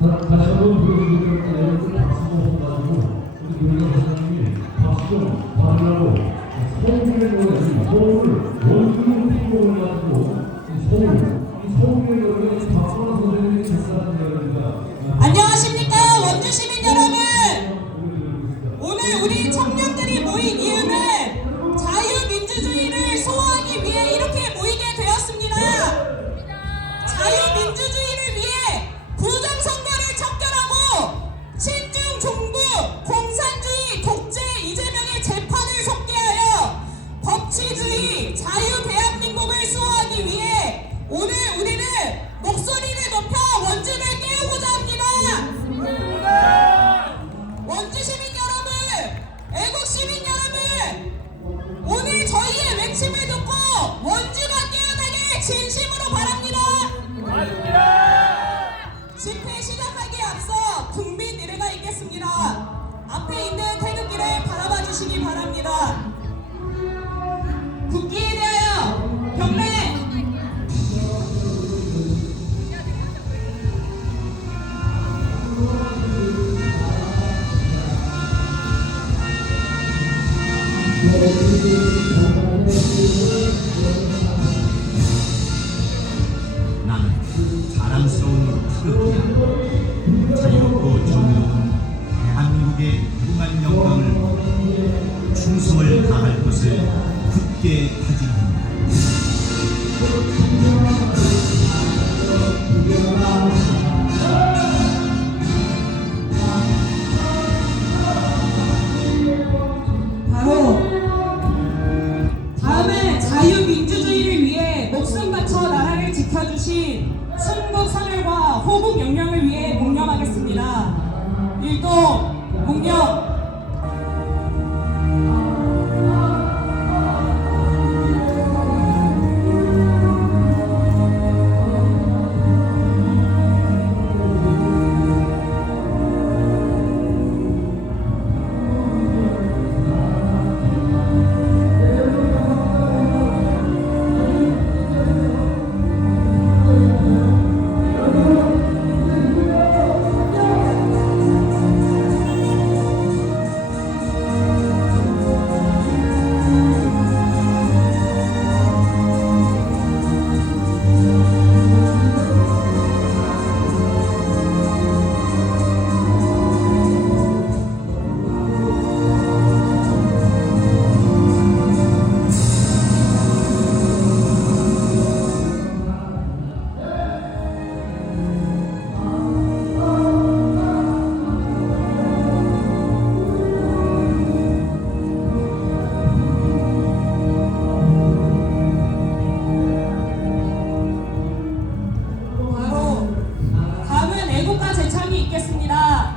다시 한번 보여드리는 박수 가지고 우리 노래가 사장님이 박수 좀 받으라고 서울의 노래, 서울 원주민 행복을 가지고 이 서울의 노래 박수환 선생님이 작사한 노래입니다. 안녕하십니까 원주 시민 여러분. 오늘 우리 청년들이 모인 이유는 자유민주주의를 소화하기 위해 이렇게 모이게 되었습니다. 자유민주주의를 위해 부정선거를 척결하고 친중 종부 공산주의 독재 이재명의 재판을 속개하여 법치주의 자유 대한민국을 수호하기 위해 오늘 우리는 목소리를 높여 원주를 깨우고자 합니다. 원주 시민 여러분, 애국 시민 여러분, 오늘 저희의 외침을 듣고 원주가 깨어나길 진심으로 바랍니다. 집회 시작하기에 앞서 국민 의례가 있겠습니다. 앞에 있는 태극기를 바라봐 주시기 바랍니다. 국기에 대하여 경례! 나는 자랑스러운 태극기야. 자유롭고 정의로운 대한민국의 무궁한 영광을 충성을 다할 것을 굳게 다짐합니다. 바로 다음은 자유민주주의를 위해 목숨 바쳐 나라를 지켜주신 순국선열과 호국영령을 위해 묵념하겠습니다. 일동 묵념.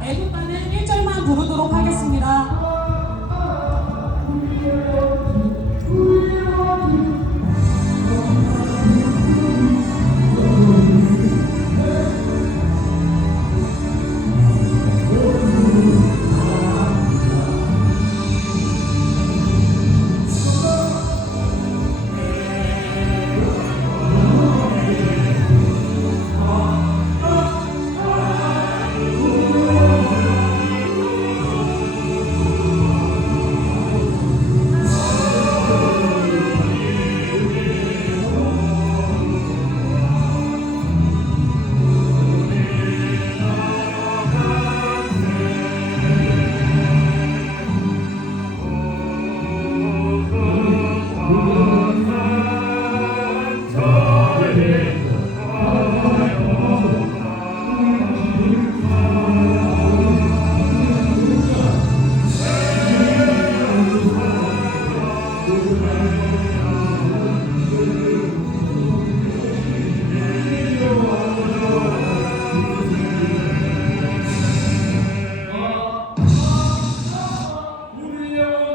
애국가는 1절만 부르도록 하겠습니다.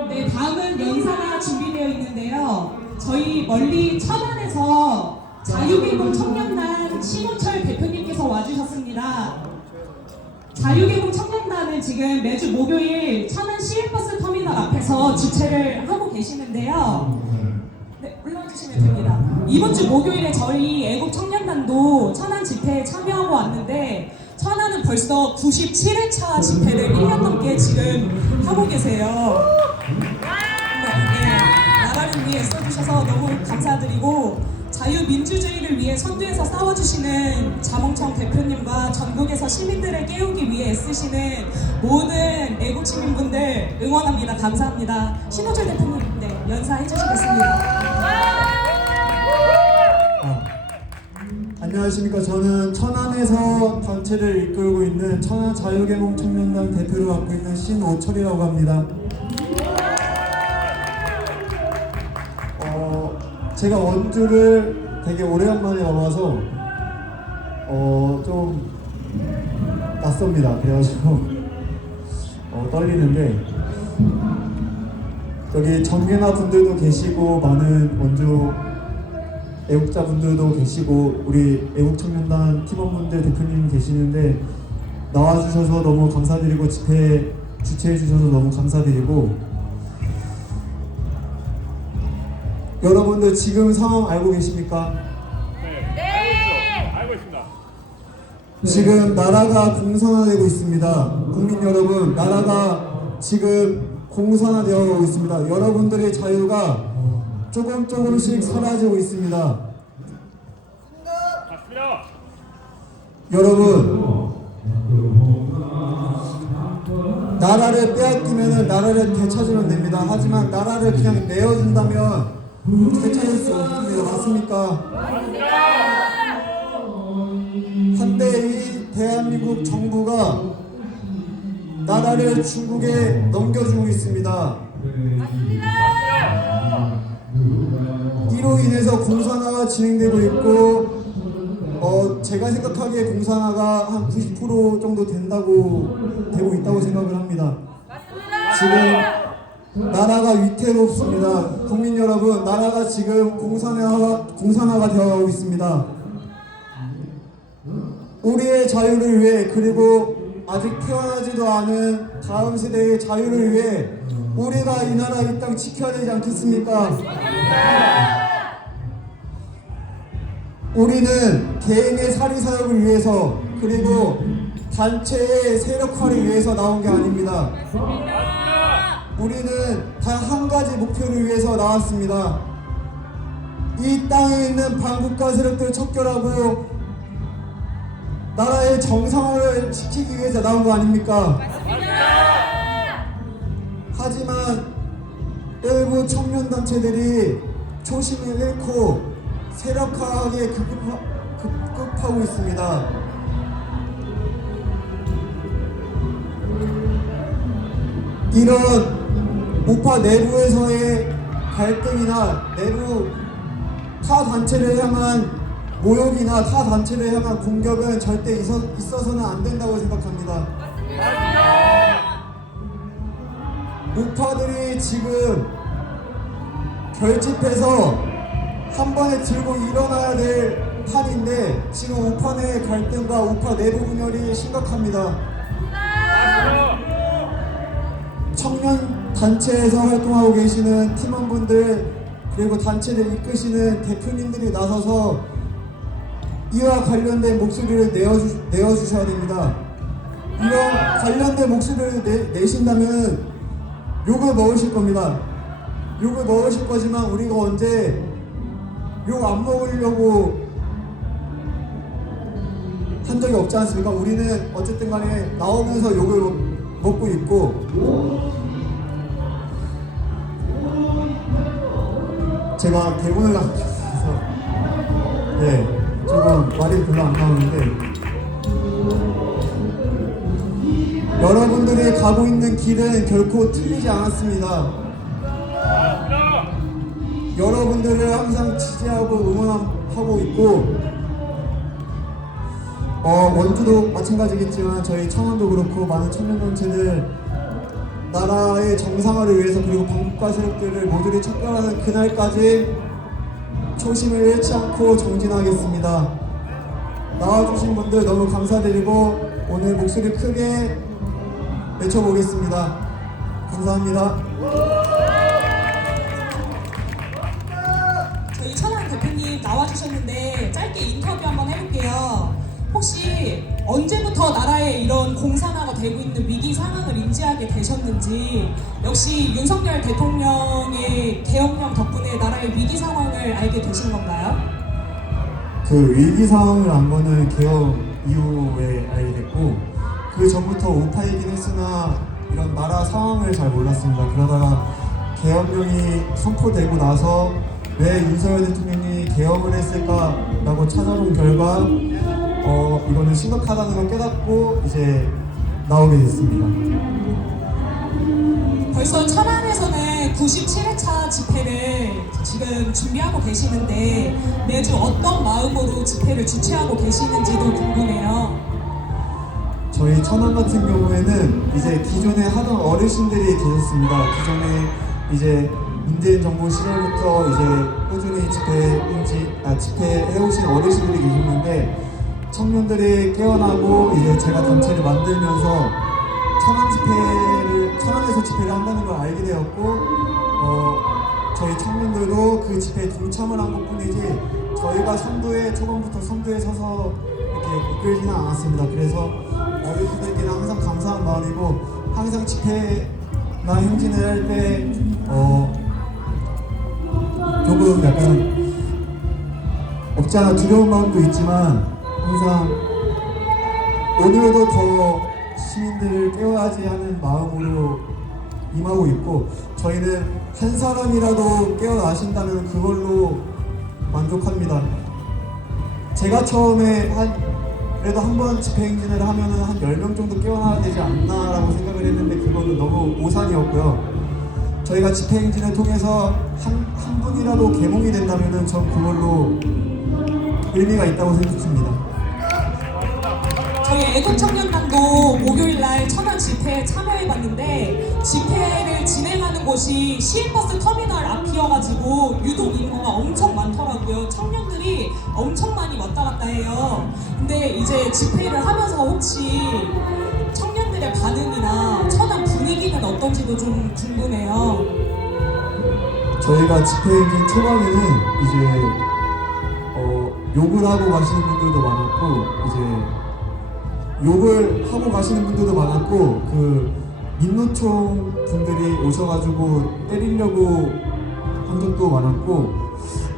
네, 다음은 연사가 준비되어 있는데요. 저희 멀리 천안에서 자유개봉 청년단 심호철 대표님께서 와주셨습니다. 자유개봉 청년단은 지금 매주 목요일 천안 시외버스 터미널 앞에서 주최를 하고 계시는데요. 네, 올라와주시면 됩니다. 이번 주 목요일에 저희 애국 청년단도 천안 집회에 참여하고 왔는데 천안은 벌써 97회차 집회를 1년 넘게 지금 하고 계세요. 나라를 위해 써주셔서 너무 감사드리고 자유민주주의를 위해 선두에서 싸워주시는 자몽청 대표님과 전국에서 시민들을 깨우기 위해 애쓰시는 모든 애국 시민분들 응원합니다. 감사합니다. 신호철 대표님 연사해 주시겠습니다. 안녕하십니까. 저는 천안에서 단체를 이끌고 있는 천안 자유개몽 청년단 대표를 맡고 있는 신오철이라고 합니다. 제가 원주를 되게 오래간만에 와봐서 좀 낯섭니다. 그래가지고 떨리는데 여기 정계나 분들도 계시고 많은 원주 애국자분들도 계시고 우리 애국청년단 팀원분들 대표님 계시는데 나와주셔서 너무 감사드리고 집회 주최해주셔서 너무 감사드리고 여러분들 지금 상황 알고 계십니까? 네, 알고 있습니다. 지금 나라가 공산화되고 있습니다. 국민 여러분, 나라가 지금 공산화되어 가고 있습니다. 여러분들의 자유가 조금씩 사라지고 있습니다. 맞습니다. 여러분, 나라를 빼앗기면 나라를 되찾으면 됩니다. 하지만 나라를 그냥 내어준다면 되찾을 수 없습니다. 맞습니까? 한때 이 대한민국 정부가 나라를 중국에 넘겨주고 있습니다. 이로 인해서 공산화가 진행되고 있고 제가 생각하기에 공산화가 한 90% 정도 되고 있다고 생각을 합니다. 지금 나라가 위태롭습니다. 국민 여러분, 나라가 지금 공산화가 되어가고 있습니다. 우리의 자유를 위해 그리고 아직 태어나지도 않은 다음 세대의 자유를 위해 우리가 이 나라 이 땅 지켜야 되지 않겠습니까? 우리는 개인의 사리사욕을 위해서 그리고 단체의 세력화를 위해서 나온 게 아닙니다. 우리는 단 한 가지 목표를 위해서 나왔습니다. 이 땅에 있는 반국가 세력들 척결하고 나라의 정상화를 지키기 위해서 나온 거 아닙니까? 하지만 일부 청년단체들이 초심을 잃고 세력화하게 급급하고 있습니다. 이런 우파 내부에서의 갈등이나 내부 타 단체를 향한 모욕이나 타 단체를 향한 공격은 절대 있어서는 안 된다고 생각합니다. 우파들이 지금 결집해서 한 번에 들고 일어나야 될 판인데 지금 우파 내 갈등과 우파 내부 분열이 심각합니다. 청년 단체에서 활동하고 계시는 팀원분들 그리고 단체를 이끄시는 대표님들이 나서서 이와 관련된 목소리를 내어주셔야 됩니다. 이런 관련된 목소리를 내신다면 욕을 먹으실 겁니다. 욕을 먹으실 거지만 우리가 언제 욕 안 먹으려고 한 적이 없지 않습니까? 우리는 어쨌든 간에 나오면서 욕을 먹고 있고 제가 대본을 안 펴서 조금 말이 별로 안 나오는데 여러분들이 가고 있는 길은 결코 틀리지 않았습니다. 여러분들을 항상 지지하고 응원하고 있고 원주도 마찬가지겠지만 저희 청원도 그렇고 많은 청년단체들 나라의 정상화를 위해서 그리고 반국가 세력들을 모두를 척결하는 그날까지 초심을 잃지 않고 정진하겠습니다. 나와주신 분들 너무 감사드리고 오늘 목소리 크게 외쳐보겠습니다. 감사합니다. 저희 천안 대표님 나와주셨는데 짧게 인터뷰 한번 해볼게요. 혹시 언제부터 나라에 이런 공산화가 되고 있는 위기 상황을 인지하게 되셨는지, 역시 윤석열 대통령의 개혁령 덕분에 나라의 위기 상황을 알게 되신 건가요? 그 위기 상황을 안 거는 개혁 이후에 알게 됐고, 그 전부터 우파이긴 했으나 이런 나라 상황을 잘 몰랐습니다. 그러다가 개혁령이 선포되고 나서 왜 윤석열 대통령이 개혁을 했을까라고 찾아본 결과 이거는 심각하다는 걸 깨닫고 이제 나오게 됐습니다. 벌써 천안에서는 97회차 집회를 지금 준비하고 계시는데 매주 어떤 마음으로 집회를 주최하고 계시는지도 궁금해요. 저희 천안 같은 경우에는 이제 기존에 하던 어르신들이 계셨습니다. 기존에 이제 문재인 정부 시절부터 이제 꾸준히 집회해오신 어르신들이 계셨는데, 청년들이 깨어나고 이제 제가 단체를 만들면서 천안에서 집회를 한다는 걸 알게 되었고, 저희 청년들도 그 집회에 동참을 한 것뿐이지 저희가 초반부터 선두에 서서 이렇게 이끌지는 않았습니다. 그래서 어르신들께는 항상 감사한 마음이고, 항상 집회나 행진을 할 때 조금 약간 없지 않아 두려운 마음도 있지만, 항상 오늘도 더 시민들을 깨워야지 하는 마음으로 임하고 있고, 저희는 한 사람이라도 깨어나신다면 그걸로 만족합니다. 제가 처음에 그래도 한 번 집회 행진을 하면은 한 10명 정도 깨어나야 되지 않나라고 생각을 했는데, 그거는 너무 오산이었고요. 저희가 집회 행진을 통해서 한 분이라도 개몽이 된다면은 전 그걸로 의미가 있다고 생각합니다. 저희 애국청년단도 목요일날 천안 집회에 참여해봤는데, 집회를 진행하는 곳이 시외버스 터미널 앞이어가지고 유독 인구가 엄청 많더라고요. 청년들이 엄청 많이 왔다 갔다 해요. 근데 이제 집회를 하면서 혹시 청년들의 반응이나 천안 분위기는 어떤지도 좀 궁금해요. 저희가 집회 행진 초반에는 이제 욕을 하고 가시는 분들도 많았고, 이제 욕을 하고 가시는 분들도 많았고, 그 민노총 분들이 오셔가지고 때리려고 한 적도 많았고,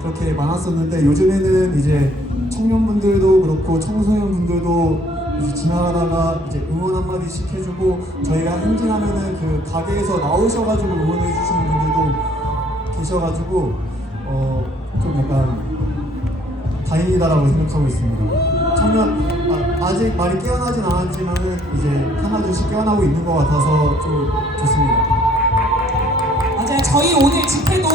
그렇게 많았었는데, 요즘에는 이제 청년분들도 그렇고 청소년분들도 이제 지나가다가 이제 응원 한마디씩 해주고, 저희가 행진하면은 그 가게에서 나오셔가지고 응원해주시는 분들도 계셔가지고 좀 약간 다행이다라고 생각하고 있습니다. 아직 많이 깨어나진 않았지만은 이제 하나둘씩 깨어나고 있는 것 같아서 좀 좋습니다. 맞아요. 저희 오늘 집회도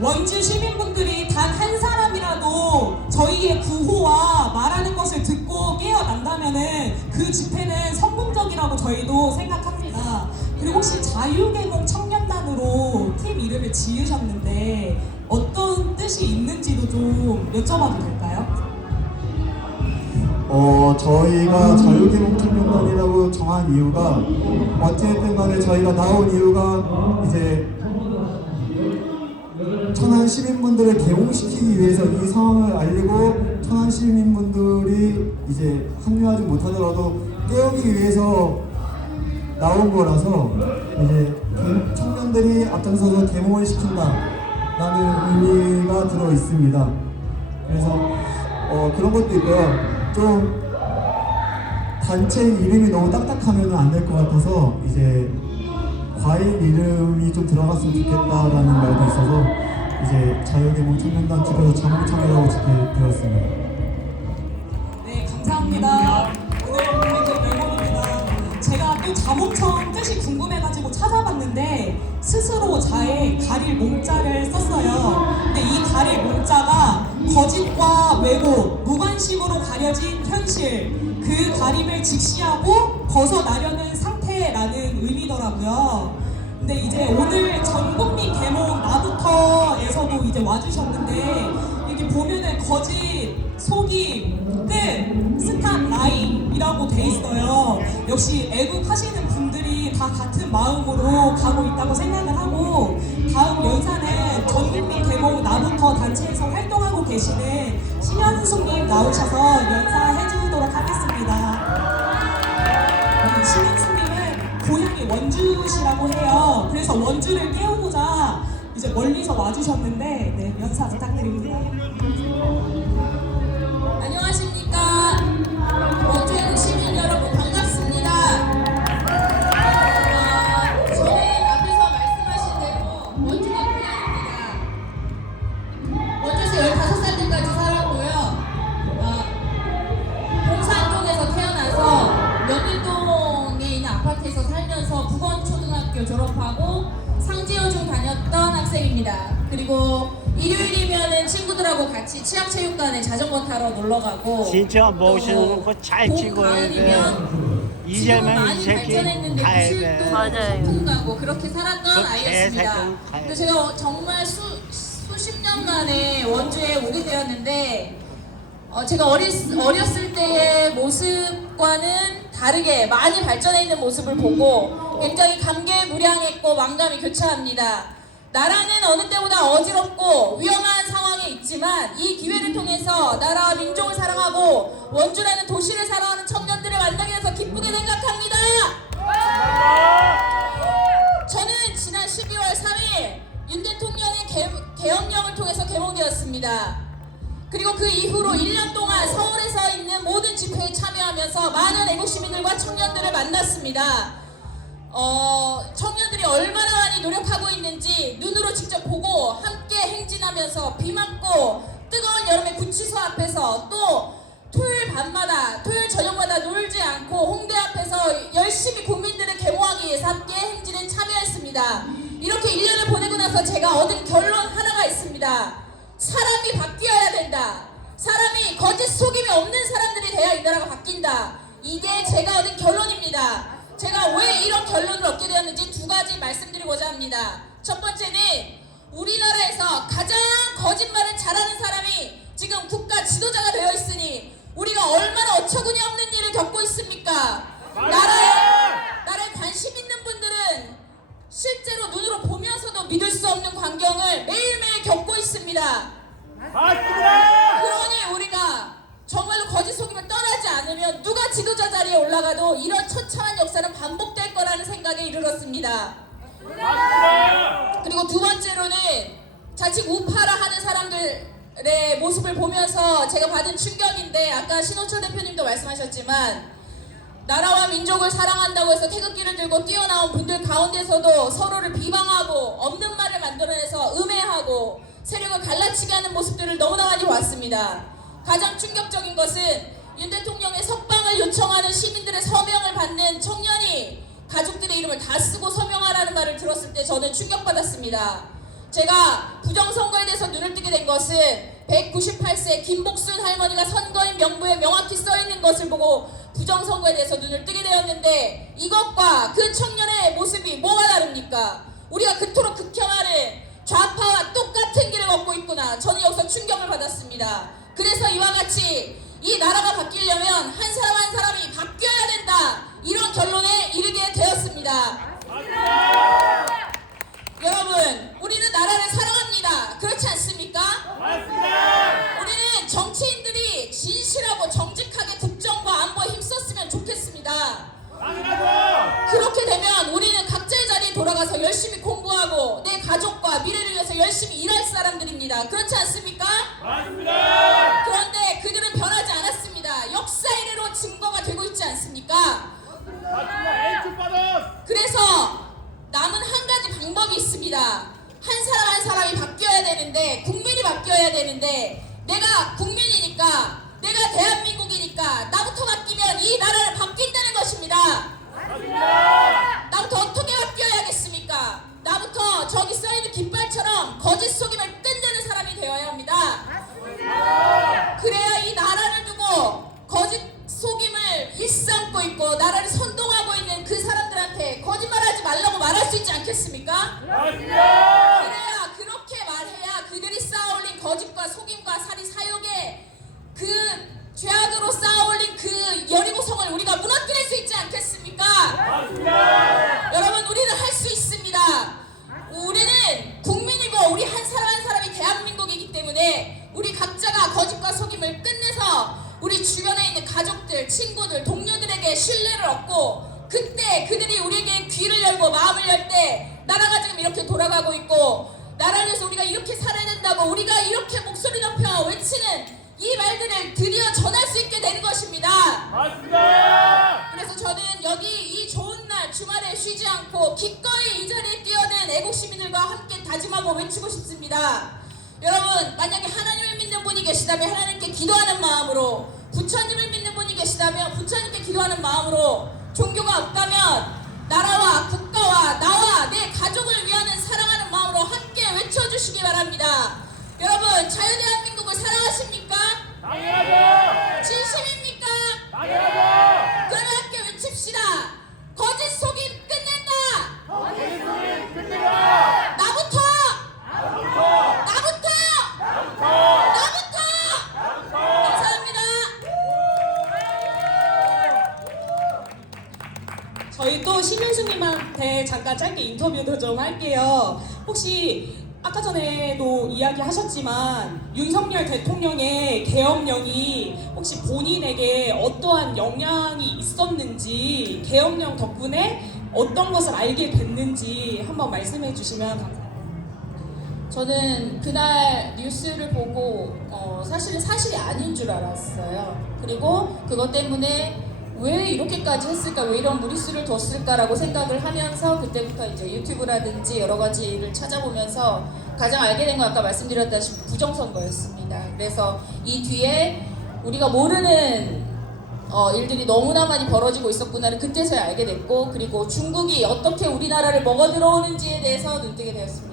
원주 시민분들이 단 한 사람이라도 저희의 구호와 말하는 것을 듣고 깨어난다면은 그 집회는 성공적이라고 저희도 생각합니다. 그리고 혹시 자유개몽 청년단으로 팀 이름을 지으셨는데 어떤 뜻이 있는지도 좀 여쭤봐도 될까요? 저희가 자유개몽 청년단이라고 정한 이유가, 어쨌든 간에 저희가 나온 이유가 이제 천안 시민분들을 개몽시키기 위해서 이 상황을 알리고, 천안 시민분들이 이제 합류하지 못하더라도 깨우기 위해서 나온 거라서, 이제 청년들이 앞장서서 개몽을 시킨다라는 의미가 들어 있습니다. 그래서 그런 것도 있고요. 좀 단체 이름이 너무 딱딱하면 안 될 것 같아서 이제 과일 이름이 좀 들어갔으면 좋겠다라는 말도 있어서 이제 자유개몽 청년단 줄여서 자몽청이라고 짓게 되었습니다. 네, 감사합니다. 오늘 굉장히 열광입니다. 제가 또 자몽청 뜻이 궁금해가지고 찾아봤는데, 스스로 자의 가릴 몽자를 썼어요. 근데 이 가릴 몽자가 거짓과 왜곡, 무관심으로 가려진 현실, 그 가림을 직시하고 벗어나려는 상태라는 의미더라고요. 근데 이제 오늘 전국민 개몽 나부터에서도 이제 와주셨는데, 이렇게 보면은 거짓, 속임, 끝, 스탑 라인이라고 돼 있어요. 역시 애국하시는 분들이 다 같은 마음으로 가고 있다고 생각을 하고, 다음 연사는 전국민 개몽 나부터 단체에서 활동하고 계시는 신현숙님 나오셔서 연사해 주도록 하도록 하겠습니다. 신인수님은 고향이 원주시라고 해요. 그래서 원주를 깨우고자 이제 멀리서 와주셨는데 네, 연사 부탁드립니다. 안녕하십니까. 원주의 시민 여러분 반갑습니다. 저희 앞에서 말씀하신 대로 원주가 고향입니다. 원주에서 15살 때까지 살았고요. 봉산동에서 태어나서 연일동에 있는 아파트에서 살면서 북원초등학교 졸업하고 상지여중 다녔던 학생입니다. 그리고 일요일이면은 친구들하고 같이 치학체육관에 자전거 타러 놀러 가고 진짜 멋있는 거 잘 찍어야 돼. 이제는 이 많이 새끼 발전했는데 가야 돼. 구실도 소풍 가고 그렇게 살았던 그 아이였습니다. 개새끼는 가야 근데 제가 정말 수십 년 만에 원주에 오게 되었는데 제가 어렸을 때의 모습과는 다르게 많이 발전해 있는 모습을 보고 굉장히 감개무량했고 만감이 교차합니다. 나라는 어느 때보다 어지럽고 위험한 상황에 있지만 이 기회를 통해서 나라와 민족을 사랑하고 원주라는 도시를 사랑하는 청년들을 만나게 돼서 기쁘게 생각합니다. 저는 지난 12월 3일 윤 대통령의 계엄령을 통해서 개몽되었습니다. 그리고 그 이후로 1년 동안 서울에서 있는 모든 집회에 참여하면서 많은 애국시민들과 청년들을 만났습니다. 청년들이 얼마나 많이 노력하고 있는지 눈으로 직접 보고 함께 행진하면서 비 맞고 뜨거운 여름의 구치소 앞에서 또 토요일 밤마다 토요일 저녁마다 놀지 않고 홍대 앞에서 열심히 국민들을 계모하기 위해서 함께 행진에 참여했습니다. 이렇게 1년을 보내고 나서 제가 얻은 결론 하나가 있습니다. 사람이 바뀌어야 된다. 사람이 거짓 속임이 없는 사람들이 돼야 이 나라가 바뀐다. 이게 제가 얻은 결론입니다. 제가 왜 이런 결론을 얻게 되었는지 두 가지 말씀드리고자 합니다. 첫 번째는 우리나라에서 가장 거짓말을 잘하는 사람이 지금 국가 지도자가 되어 있으니 우리가 얼마나 어처구니 없는 일을 겪고 있습니까? 나라에 관심 있는 분들은 실제로 눈으로 보면서도 믿을 수 없는 광경을 매일매일 겪고 있습니다. 그러니 우리가 정말로 거짓 속임을 떠나지 않으면 누가 지도자 자리에 올라가도 이런 처참한 역사는 반복될 거라는 생각에 이르렀습니다. 그리고 두 번째로는 자칫 우파라 하는 사람들의 모습을 보면서 제가 받은 충격인데 아까 신호철 대표님도 말씀하셨지만 나라와 민족을 사랑한다고 해서 태극기를 들고 뛰어나온 분들 가운데서도 서로를 비방하고 없는 말을 만들어내서 음해하고 세력을 갈라치게 하는 모습들을 너무나 많이 봤습니다. 가장 충격적인 것은 윤 대통령의 석방을 요청하는 시민들의 서명을 받는 청년이 가족들의 이름을 다 쓰고 서명하라는 말을 들었을 때 저는 충격받았습니다. 제가 부정선거에 대해서 눈을 뜨게 된 것은 198세 김복순 할머니가 선거인 명부에 명확히 써있는 것을 보고 부정선거에 대해서 눈을 뜨게 되었는데 이것과 그 청년의 모습이 뭐가 다릅니까? 우리가 그토록 극혐하는 좌파와 똑같은 길을 걷고 있구나. 저는 여기서 충격을 받았습니다. 그래서 이와 같이 이 나라가 바뀌려면 한 사람 한 사람이 바뀌어야 된다. 이런 결론에 이르게 되었습니다. 여러분, 우리는 나라를 사랑합니다. 그렇지 않습니까? 우리는 정치인들이 진실하고 정직하게 국정과 안보에 힘썼으면 좋겠습니다. 그렇게 되면 우리는 각자의 자리에 돌아가서 열심히 공부하고 내 가족과 미래를 위해서 열심히 일할 사람들입니다. 그렇지 않습니까? 그런데 그들은 변하지 않았습니다. 역사 이래로 증거가 되고 있지 않습니까? 그래서 남은 한 가지 방법이 있습니다. 한 사람 한 사람이 바뀌어야 되는데 국민이 바뀌어야 되는데 내가 국민이니까 내가 대한민국이니까 나부터 바뀌면 이 나라를 바뀐다는 것입니다. 나부터 어떻게 바뀌어야겠습니까? 나부터 저기 써있는 깃발처럼 거짓 속임을 끝내는 사람이 되어야 합니다. 그래야 이 나라를 두고 거짓 속임을 일삼고 있고 나라를 선동하고 있는 그 사람들한테 거짓말하지 말라고 말할 수 있지 않겠습니까? 그래야 그렇게 말해야 그들이 쌓아올린 거짓과 속임과 사리 사욕의 그 죄악으로 쌓아올린 그 여리고성을 우리가 무너뜨릴 수 있지 않겠습니까? 여러분, 우리는 할 수 있습니다. 우리는 국민이고 우리 한 사람 한 사람이 대한민국이기 때문에 우리 각자가 거짓과 속임을 끝내서 우리 주변에 있는 우리의 가족들, 친구들, 동료들에게 신뢰를 얻고 그때 그들이 우리에게 귀를 열고 마음을 열 때 나라가 지금 이렇게 돌아가고 있고 나라를 위해서 우리가 이렇게 살아야 된다고 우리가 이렇게 목소리 높여 외치는 이 말들을 드디어 전할 수 있게 되는 것입니다. 맞습니다. 그래서 저는 여기 이 좋은 날 주말에 쉬지 않고 기꺼이 이 자리에 뛰어든 애국 시민들과 함께 다짐하고 외치고 싶습니다. 여러분, 만약에 하나님을 믿는 분이 계시다면 하나님께 기도하는 마음으로, 부처님을 믿는 분이 계시다면 부처님께 기도하는 마음으로, 종교가 없다면 나라와 국가와 나와 내 가족을 위하는 사랑하는 마음으로 함께 외쳐주시기 바랍니다. 여러분, 자유대한민국을 사랑하십니까? 당연하죠. 진심입니까? 당연하죠. 그러면 함께 외칩시다. 거짓 속임 끝낸다. 거짓 속임 끝내라. 나부터. 나부터. 감사합니다. 저희 또 심윤수님한테 잠깐 짧게 인터뷰도 좀 할게요. 혹시 아까 전에도 이야기하셨지만 윤석열 대통령의 계엄령이 혹시 본인에게 어떠한 영향이 있었는지, 계엄령 덕분에 어떤 것을 알게 됐는지 한번 말씀해 주시면 감사합니다. 저는 그날 뉴스를 보고 사실은 사실이 아닌 줄 알았어요. 그리고 그것 때문에 왜 이렇게까지 했을까, 왜 이런 무리수를 뒀을까라고 생각을 하면서 그때부터 이제 유튜브라든지 여러 가지를 찾아보면서 가장 알게 된 건 아까 말씀드렸다시피 부정선거였습니다. 그래서 이 뒤에 우리가 모르는 일들이 너무나 많이 벌어지고 있었구나를 그때서야 알게 됐고, 그리고 중국이 어떻게 우리나라를 먹어 들어오는지에 대해서 눈뜨게 되었습니다.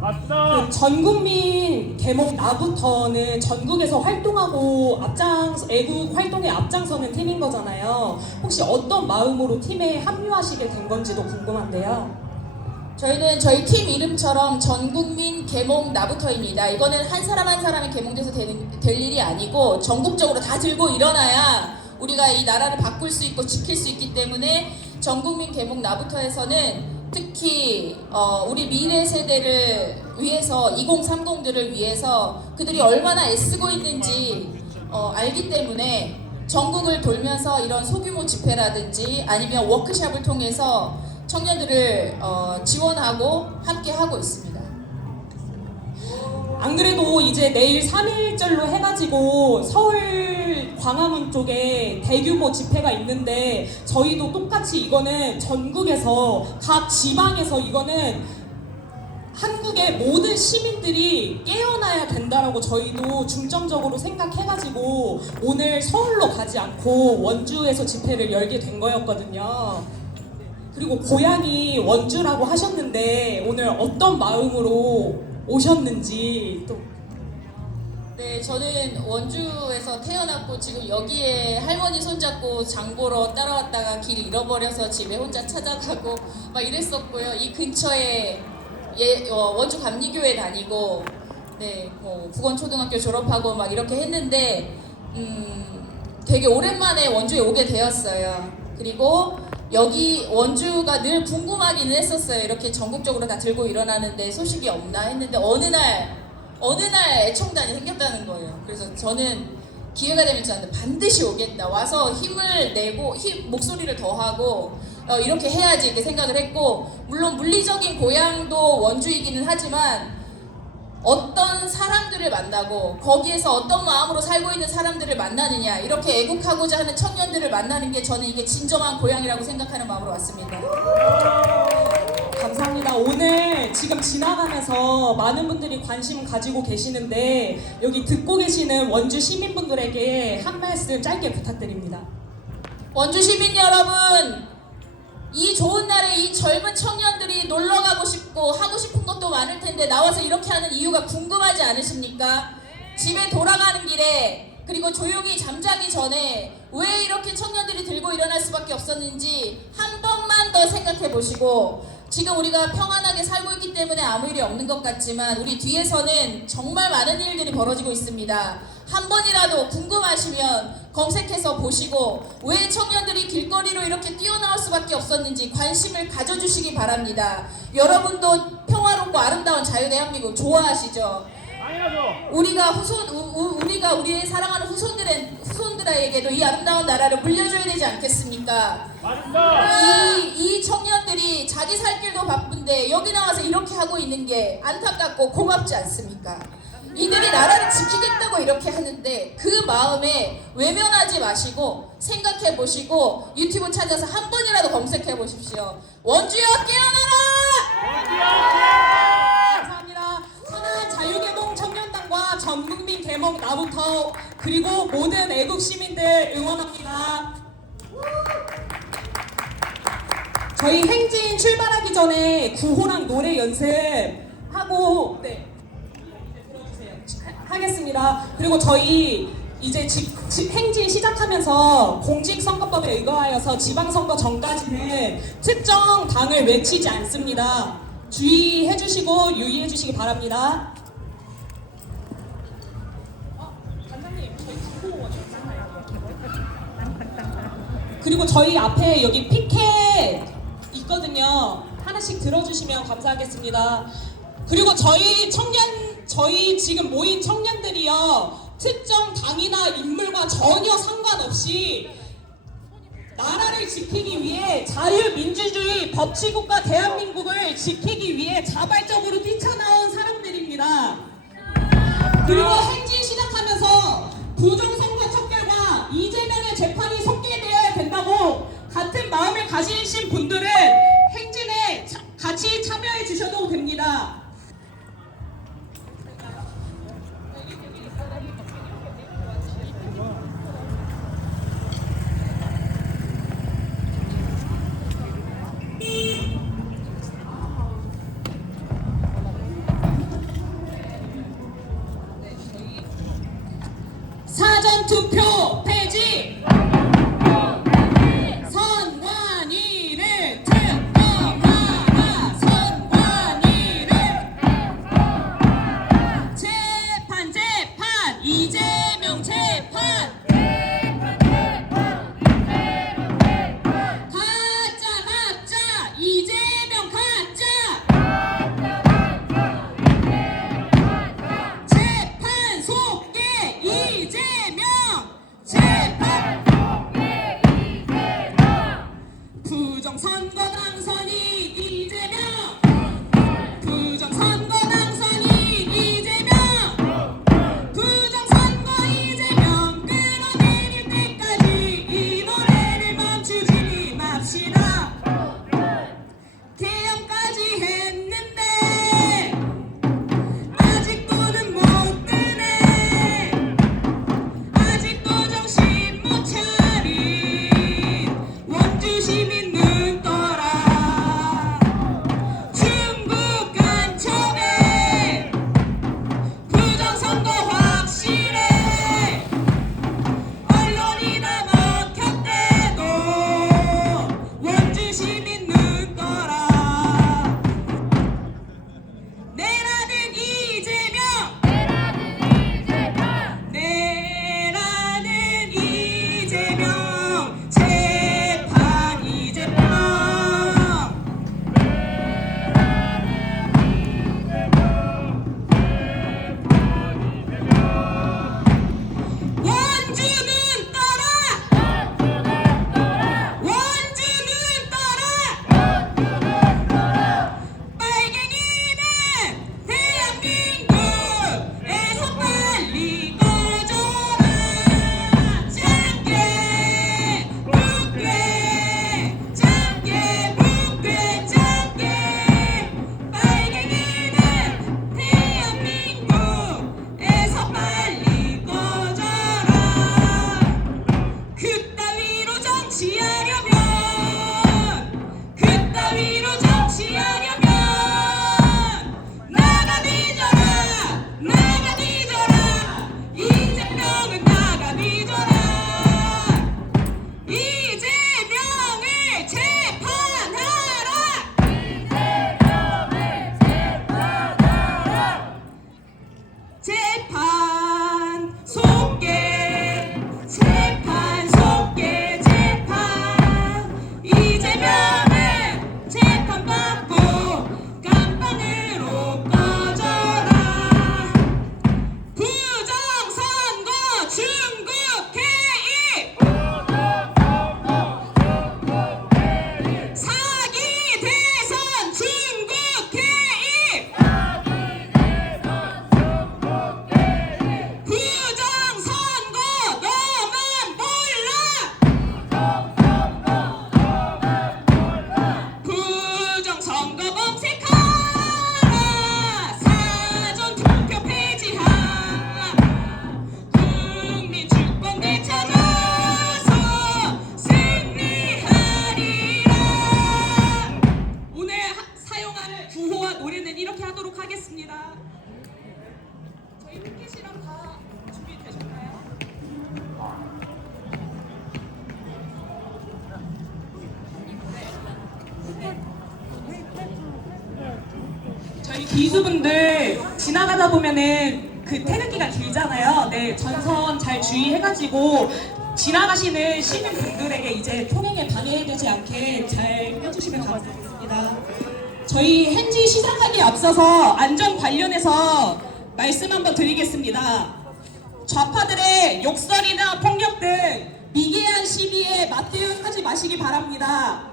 맞습니다. 그 전국민 개목 나부터는 전국에서 활동하고 애국 활동에 앞장서는 팀인 거잖아요. 혹시 어떤 마음으로 팀에 합류하시게 된 건지도 궁금한데요. 저희는 저희 팀 이름처럼 전국민 개몽 나부터입니다. 이거는 한 사람 한 사람이 개몽돼서 될 일이 아니고 전국적으로 다 들고 일어나야 우리가 이 나라를 바꿀 수 있고 지킬 수 있기 때문에 전국민 개몽 나부터에서는 특히 우리 미래 세대를 위해서 2030들을 위해서 그들이 얼마나 애쓰고 있는지 알기 때문에 전국을 돌면서 이런 소규모 집회라든지 아니면 워크숍을 통해서 청년들을 지원하고 함께 하고 있습니다. 안 그래도 이제 내일 3.1절로 해가지고 서울 광화문 쪽에 대규모 집회가 있는데 저희도 똑같이 이거는 전국에서 각 지방에서 이거는 한국의 모든 시민들이 깨어나야 된다라고 저희도 중점적으로 생각해가지고 오늘 서울로 가지 않고 원주에서 집회를 열게 된 거였거든요. 그리고 고향이 원주라고 하셨는데 오늘 어떤 마음으로 오셨는지 또. 네, 저는 원주에서 태어났고 지금 여기에 할머니 손잡고 장 보러 따라왔다가 길 잃어버려서 집에 혼자 찾아가고 막 이랬었고요. 이 근처에 원주 감리교회 다니고 네, 국원초등학교 졸업하고 막 이렇게 했는데 되게 오랜만에 원주에 오게 되었어요. 그리고 여기 원주가 늘 궁금하기는 했었어요. 이렇게 전국적으로 다 들고 일어나는데 소식이 없나 했는데 어느 날 애청단이 생겼다는 거예요. 그래서 저는 기회가 되면 저한테 반드시 오겠다. 와서 힘을 내고 목소리를 더하고 이렇게 해야지 이렇게 생각을 했고, 물론 물리적인 고향도 원주이기는 하지만 어떤 사람들을 만나고 거기에서 어떤 마음으로 살고 있는 사람들을 만나느냐, 이렇게 애국하고자 하는 청년들을 만나는 게 저는 이게 진정한 고향이라고 생각하는 마음으로 왔습니다. 감사합니다. 오늘 지금 지나가면서 많은 분들이 관심 가지고 계시는데 여기 듣고 계시는 원주 시민분들에게 한 말씀 짧게 부탁드립니다. 원주 시민 여러분, 이 좋은 날에 이 젊은 청년들이 놀러 가고 싶고 하고 싶은 것도 많을 텐데 나와서 이렇게 하는 이유가 궁금하지 않으십니까? 집에 돌아가는 길에, 그리고 조용히 잠자기 전에 왜 이렇게 청년들이 들고 일어날 수밖에 없었는지 한 번만 더 생각해 보시고, 지금 우리가 평안하게 살고 있기 때문에 아무 일이 없는 것 같지만 우리 뒤에서는 정말 많은 일들이 벌어지고 있습니다. 한 번이라도 궁금하시면 검색해서 보시고 왜 청년들이 길거리로 이렇게 뛰어나올 수밖에 없었는지 관심을 가져주시기 바랍니다. 여러분도 평화롭고 아름다운 자유대한민국 좋아하시죠? 우리가 우리의 사랑하는 후손들에게도 이 아름다운 나라를 물려줘야 되지 않겠습니까? 이 청년들이 자기 살 길도 바쁜데 여기 나와서 이렇게 하고 있는 게 안타깝고 고맙지 않습니까? 이들이 나라를 지키겠다고 이렇게 하는데 그 마음에 외면하지 마시고 생각해 보시고 유튜브 찾아서 한 번이라도 검색해 보십시오. 원주여 깨어나라! 감사합니다. 선한 자유개몽 청년단과 전국민 개몽 나부터 그리고 모든 애국 시민들 응원합니다. 저희 행진 출발하기 전에 구호랑 노래 연습하고 하겠습니다. 그리고 저희 이제 행진 시작하면서 공직선거법에 의거하여서 지방선거 전까지는 특정 당을 외치지 않습니다. 주의해 주시고 유의해 주시기 바랍니다. 그리고 저희 앞에 여기 피켓 있거든요. 하나씩 들어주시면 감사하겠습니다. 그리고 저희 지금 모인 청년들이요, 특정 당이나 인물과 전혀 상관없이 나라를 지키기 위해 자유민주주의 법치국가 대한민국을 지키기 위해 자발적으로 뛰쳐나온 사람들입니다. 그리고 행진 시작하면서 부정선거 척결과 이재명의 재판이 속개되어야 된다고 같은 마음을 가지신 분들은 행진에 같이 참여해 주셔도 됩니다. 사전투표 폐지! 선관위를 특검하라! 선관위를! 재판! 이재명 재판! 가짜! 이재명 가짜! 재판 속개 이재명! 재판 부정선거 당선인 이재명! 부정선거 당선인 이재명! 부정선거 기수분들 지나가다 보면은 그 태극기가 길잖아요. 네, 전선 잘 주의해가지고 지나가시는 시민분들에게 이제 통행에 방해되지 않게 잘 해주시면 감사하겠습니다. 저희 hen지 시작하기에 앞서서 안전 관련해서 말씀 한번 드리겠습니다. 좌파들의 욕설이나 폭력 등 미개한 시비에 맞대응하지 마시기 바랍니다.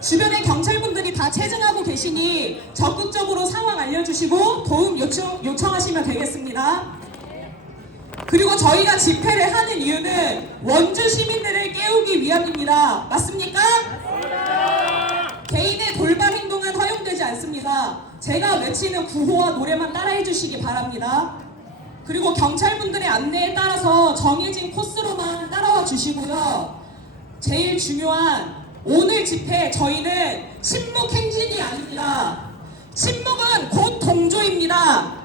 주변에 경찰분들이 다 체증하고 계시니 적극적으로 상황 알려주시고 도움 요청하시면 되겠습니다. 그리고 저희가 집회를 하는 이유는 원주 시민들을 깨우기 위함입니다. 맞습니까? 개인의 돌발 행동은 허용되지 않습니다. 제가 외치는 구호와 노래만 따라해 주시기 바랍니다. 그리고 경찰분들의 안내에 따라서 정해진 코스로만 따라와 주시고요. 제일 중요한 오늘 집회 저희는 침묵 행진이 아닙니다. 침묵은 곧 동조입니다.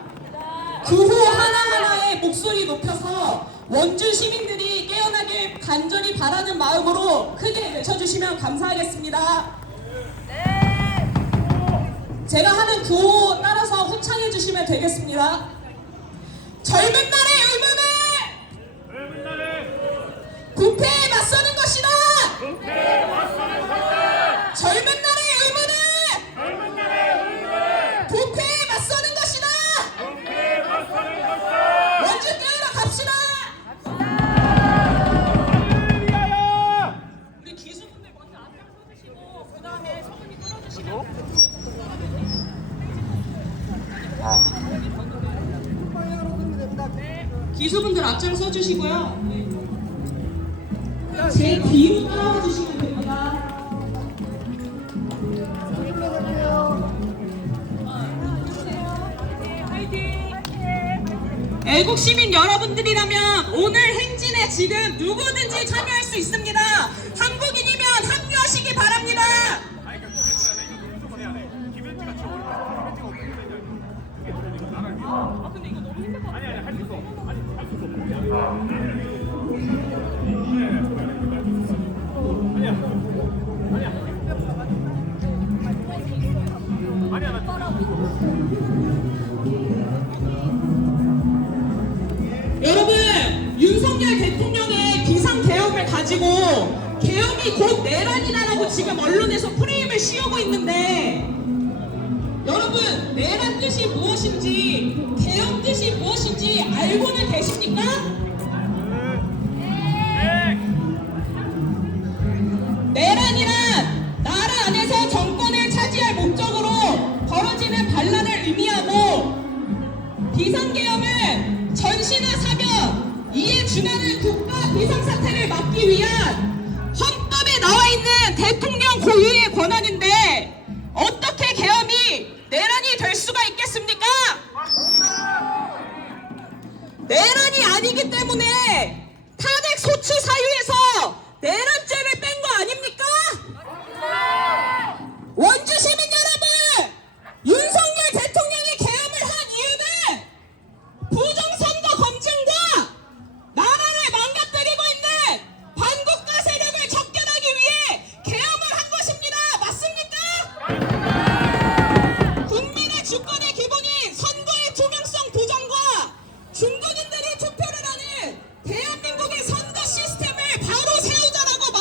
구호 하나하나에 목소리 높여서 원주 시민들이 깨어나길 간절히 바라는 마음으로 크게 외쳐주시면 감사하겠습니다. 제가 하는 구호 따라서 호창해 주시면 되겠습니다. 젊은 날의 의무는 부패에 맞서는 것이다. 젊은 날의 의무는 부패에 맞서는 것이다. 원주 깨우러 갑시다. 우리 기수분들 먼저 앞에 서주시고 그 다음에 서분이 끌어주시면. 기수분들 앞장 서주시고요. 제 뒤로 따라와 주시면 됩니다. 애국 시민 여러분들이라면 오늘 행진에 지금 누구든지 참여할 수 있습니다. 한국인이면 합류하시기 바랍니다. 근데 이거 너무 힘들 것 같아. 아니, 할 수 있어. 할 수 있어. 여러분, 윤석열 대통령의 비상계엄을 가지고 계엄이 곧 내란이다라고 지금 언론에서 프레임을 씌우고 있는데 여러분, 내란 뜻이 무엇인지 계엄 뜻이 무엇인지 알고는 계십니까? 내란이란 나라 안에서 정권을 차지할 목적으로 벌어지는 반란을 의미하고 비상계엄은 전시나 사변, 이에 준하는 국가 비상사태를 막기 위한 헌법에 나와 있는 대통령 고유의 권한인데 어떻게 계엄이 내란이 될 수가 있겠습니까? 내란이 아니기 때문에 탄핵 소추 사유에서 내란죄를 뺀 거 아닙니까? 원주 시민 여러분, 윤석열 대통령이 계엄을 한 이유는 부정선거 검증과 나라를 망가뜨리고 있는 반국가 세력을 접견하기 위해 계엄을 한 것입니다. 맞습니까? 국민의 주권의 기본인 선거의 투명성 보장과 중국인들이 투표를 하는 대한민국의 선거 시스템을 바로 세우자라고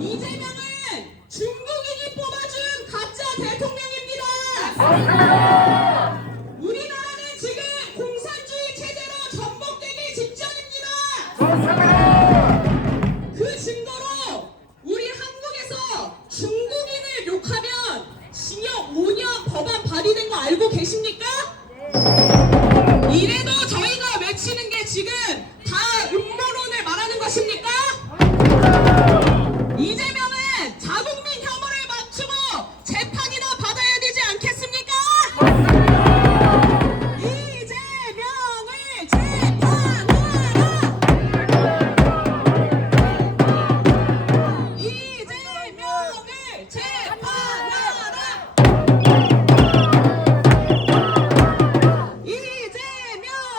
이재명은 중국인이 뽑아준 가짜 대통령입니다. 우리나라는 지금 공산주의 체제로 전복되기 직전입니다. 그 증거로 우리 한국에서 중국인을 욕하면 징역 5년 법안 발의된 거 알고 계십니까? 이래도 저희가 외치는 게 지금 다 음모론을 말하는 것입니까? 이재명은 자국민 혐오를 맞추고 재판이나 받아야 되지 않겠습니까? 이재명을 재판하라! 이재명을 재판하라! 이재명을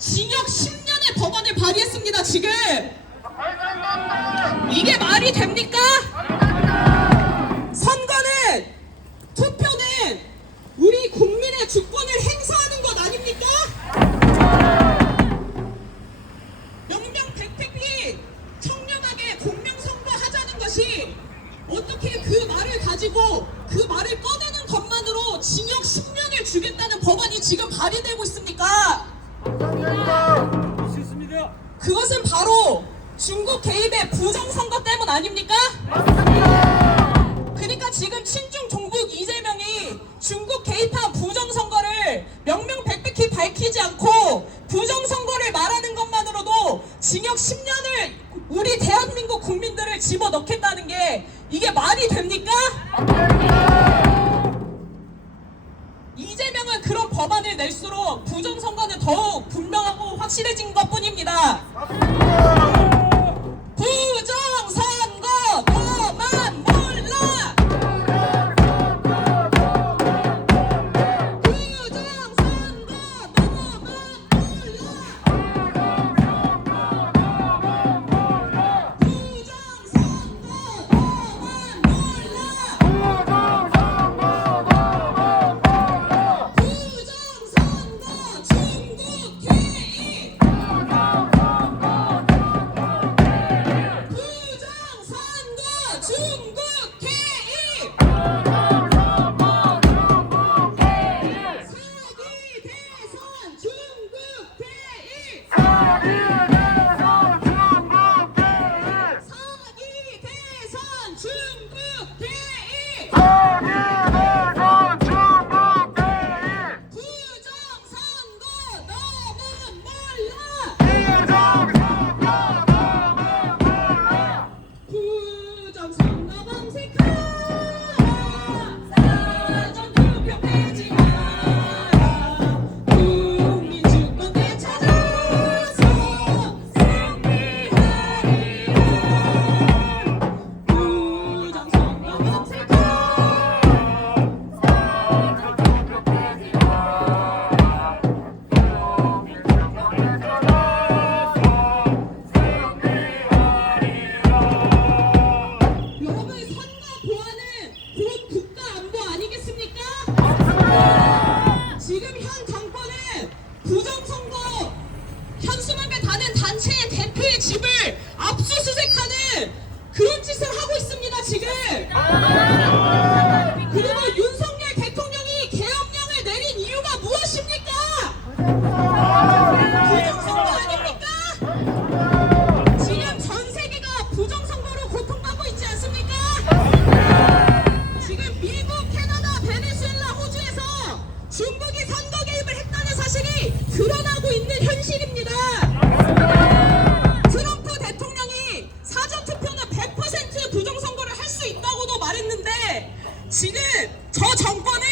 징역 10년의 법안을 발의했습니다. 지금 이게 말이 됩니까? 선거는, 투표는 우리 국민의 주권을 행사하는 것 아닙니까? 명명백백히 청렴하게 공명선거 하자는 것이 어떻게 그 말을 가지고 그 말을 꺼내는 것만으로 징역 10년을 주겠다는 법안이 지금 발의되고 있습니까? 있습니다. 그것은 바로 중국 개입의 부정선거 때문 아닙니까? 그러니까 지금 친중 종북 이재명이 중국 개입한 부정선거를 명명백백히 밝히지 않고 부정선거를 말하는 것만으로도 징역 10년을 우리 대한민국 국민들을 집어넣겠다는 게 이게 말이 됩니까? 이재명은 그런 법안을 낼수록 부정선거는 더욱 분명하고 확실해진 것뿐입니다. 부정선거 너만 몰라. 부정선거 너만 몰라. 부정선거 너만 몰라. 부정선거 중국 개입. 부정선거 중국 개입. 사기 대선 중국 개입. 사기 대선 중국 개입. 부정선거 너만 몰라. 부정선거 검색하라. 사전투표 폐지하라. 국민 주권 되찾아서 승리하리라. 부정선거 여러분, 선거 보안은 곧 국가 안보 아니겠습니까? 지금 현 정권은 부정선거 현수막을 다는 단체의 대표의 집을 압수수색하는 그런 짓을 하고 있습니다. 지금. 그리고 윤석열 대통령이 계엄령을 내린 이유가 무엇입니까? 부정선거 아닙니까? 지금 전 세계가 부정선거로 고통받고 있지 않습니까? 지금 미국, 캐나다, 베네수엘라, 호주에서 중국이 선거 개입을 했다는 사실이 드러나고 있는 현실입니다. 트럼프 대통령이 사전투표는 100% 부정선거를 할 수 있다고도 말했는데 지금 저 정권은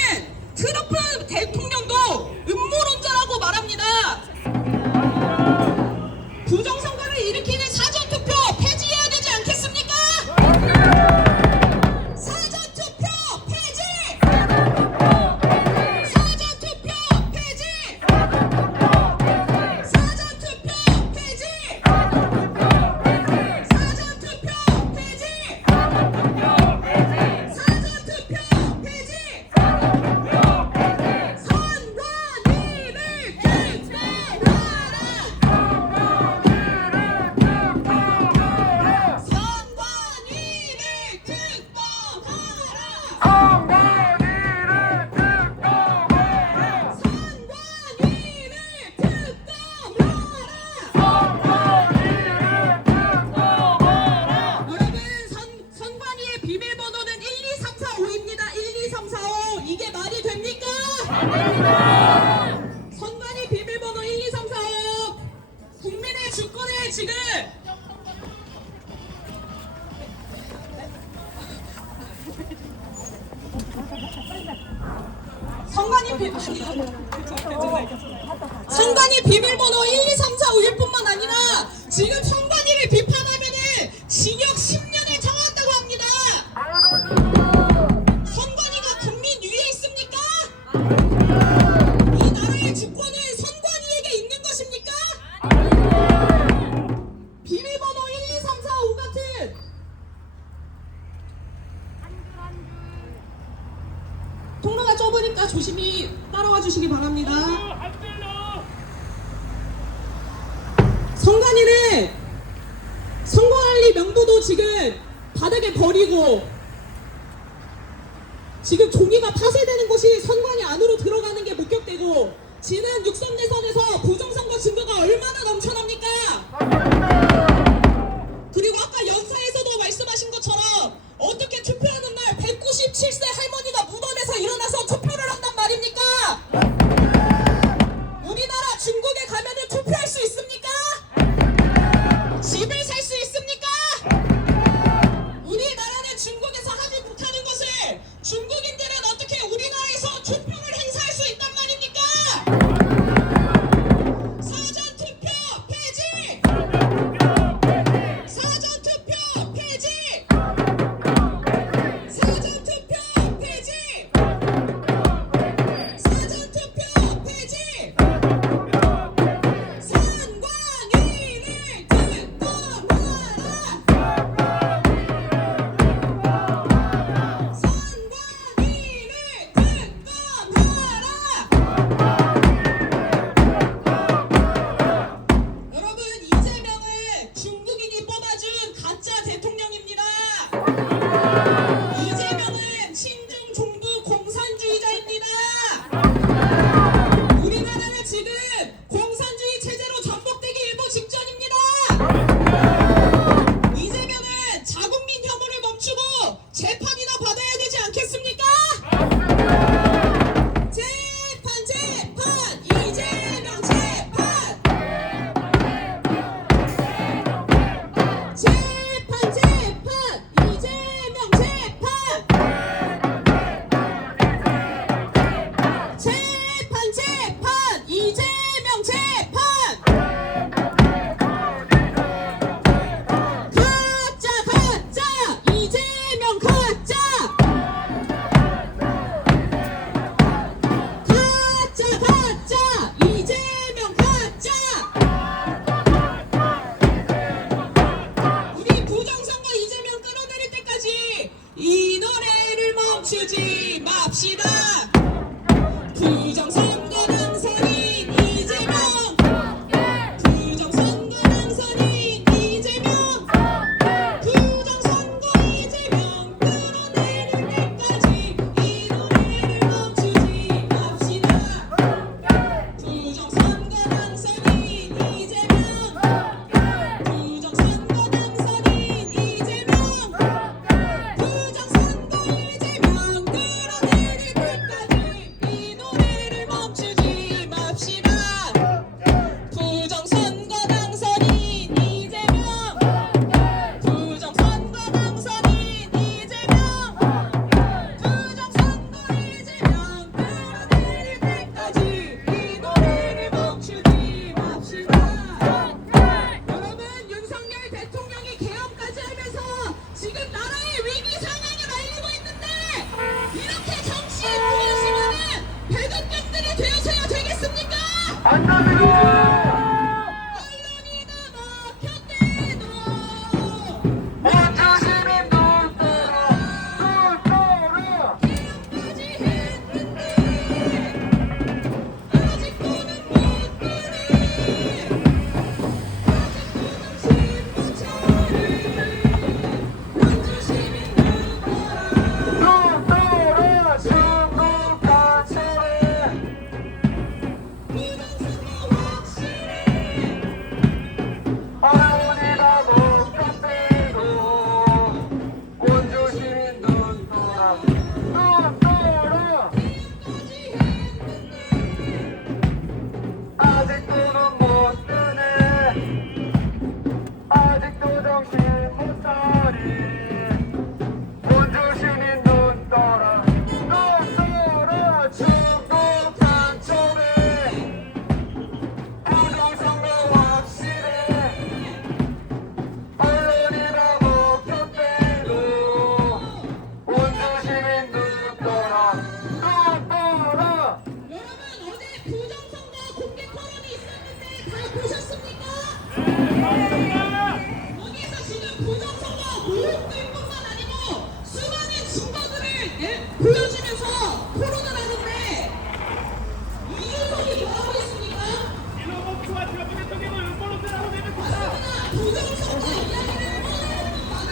트럼프 대통령도 음모론자라고 말합니다. 부정선거를 일으키는 사전투표 폐지해야 되지 않겠습니까? 사전투표 폐지! 사전투표 폐지! 사전투표 폐지! 사전투표 폐지! 사전투표 폐지! 선관위를 선관위 비밀번호 1, 2, 3, 4, 5일 뿐만 아니라 지금 선관위를 비판하면은 징역 10년을 청한다고 합니다. 선관위가 국민 위에 있습니까? 이 나라의 주권은 선관위에게 있는 것입니까? 증거도 지금 바닥에 버리고 지금 종이가 파쇄되는 곳이 선관위 안으로 들어가는 게 목격되고 지난 6.3 대선에서 부정선거 증거가 얼마나 넘쳐납니까? 그리고 아까 연사에서도 말씀하신 것처럼 어떻게 투표하는 날 197세 할머니가 무덤에서 일어나서 투표를 한단 말입니까? 우리나라 중국에 가면은 투표할 수 있습니까? 집을 살 수 있습니까? 우리나라는 중국에서 하지 못하는 것을 중국인들은 어떻게 우리나라에서 투표를 행사할 수 있단 말입니까? 사전투표 폐지! 사전투표 폐지! 사전투표 폐지! 사전투표 폐지! 선관위를 특검하라! 여러분, 이재명은 중국인이 뽑아준 가짜 대통령입니다. 이재명은 친중 종북 공산주의자입니다. 우리나라는 지금 공산주의 체제로 전복되기 일보 직전입니다. 이재명은 자국민 혐오를 멈추고 재판이나 받아야 되지 않겠습니까? 재판 이재명 재판 이재명 재판 이재명 재판 가짜 이재명 가짜 이재명 가짜 우리 부정선거 이재명 끌어내릴 때까지 이 노래를 멈추지 맙시다. 부정선거 당선인 이재명 부정선거 당선인 이재명 부정선거 이재명 끌어내릴 때까지 이 노래를 멈추지 맙시다. 부정선거 당선인 이재명 부정선거 당선인 이재명 부정선거 이재명 끌어내릴 때까지 이 노래를 멈추지 맙시다. 부정선거 당선인 이재명 부정선거 당선인 이재명 부정선거 이재명 끌어내릴 때까지 이 노래를 멈추지 맙시다. 여러분, 윤석열 대통령이 계엄까지 하면서 지금 나라의 위기 상황을 알리고 있는데 이렇게 정치에 부여시면은 배급병들이 되어서야 되겠습니까? 언론이나 막혔대도 계엄까지 했는데 아직도는 못 끄네. 아직도는 신고차를 원주시민 부정선거 보여주면서 토론을 하는데 이준석이 뭐 하고 있습니까? 이놈의 대통령을 음모론을 하고 있는 거다. 맞습니다. 부정선거 이야기를 꺼내는 건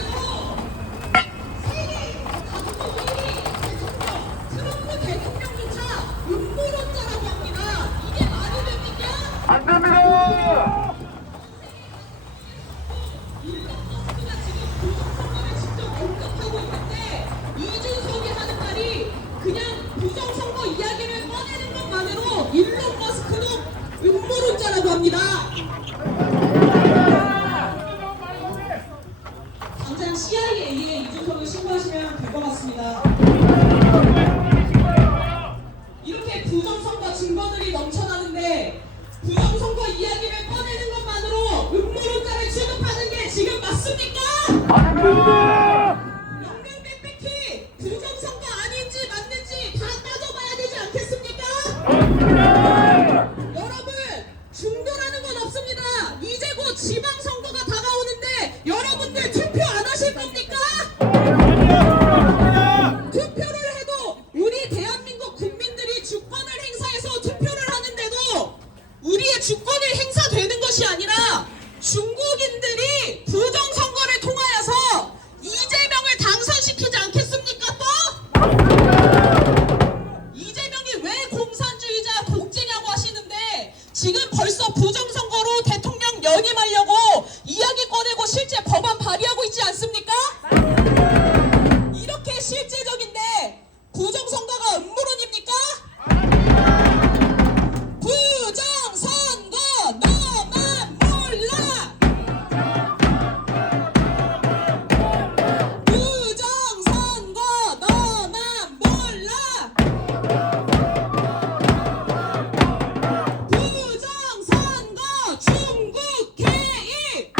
명명백백히 부정선거 아닌지 맞는지 다 따져봐야 되지 않겠습니까? 여러분 중도라는 건 없습니다. 이제 곧 지방선거가 다가오는데 여러분들 투표 안 하실 겁니까? 투표를 해도 우리 대한민국 국민들이 주권을 행사해서 투표를 하는데도 우리의 주권이 행사되는 것이 아니라 중국인들이 부정선거를 통하여서 이재명을 당선시키지 않겠습니까 또? 이재명이 왜 공산주의자 독재냐고 하시는데 지금 벌써 부정선거로 대통령 연임하려고 이야기 꺼내고 실제 법안 발의하고 있지 않습니까? 이렇게 실제적인데 부정선거가 음모론입니까? 부정선거 너만 몰라! 부정선거 너만 몰라! 부정선거 중국 개입!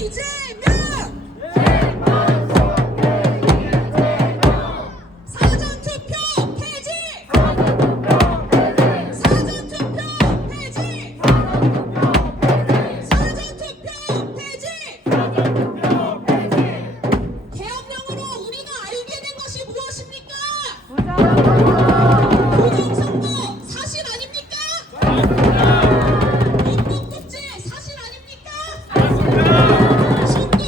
이재명! 사전투표 폐지! 사전투표 폐지! 사전투표 폐지! 계엄령으로 우리가 알게 된 것이 무엇입니까? 부정선거 사실 아닙니까? 입국급제 사실 아닙니까? 중국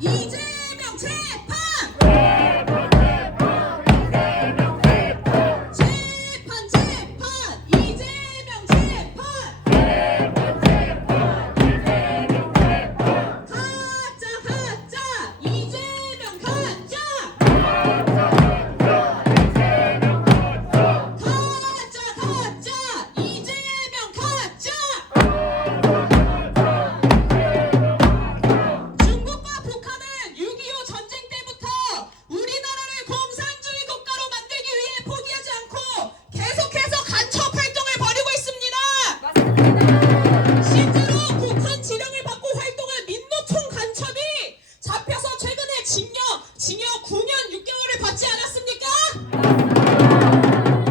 이재명 재판! 재판 이재명 재판! 가짜 이재명 가짜! 가짜 이재명 가짜! 중국과 북한은 6.25 전쟁 때부터 우리나라를 공산주의 국가로 만들기 위해 포기하지 않고 계속해서 간첩 활동을 벌이고 있습니다. 실제로 북한 지령을 받고 활동한 민노총 간첩이 잡혀서 최근에 징역 9년 6개월을 받지 않았습니까?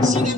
지금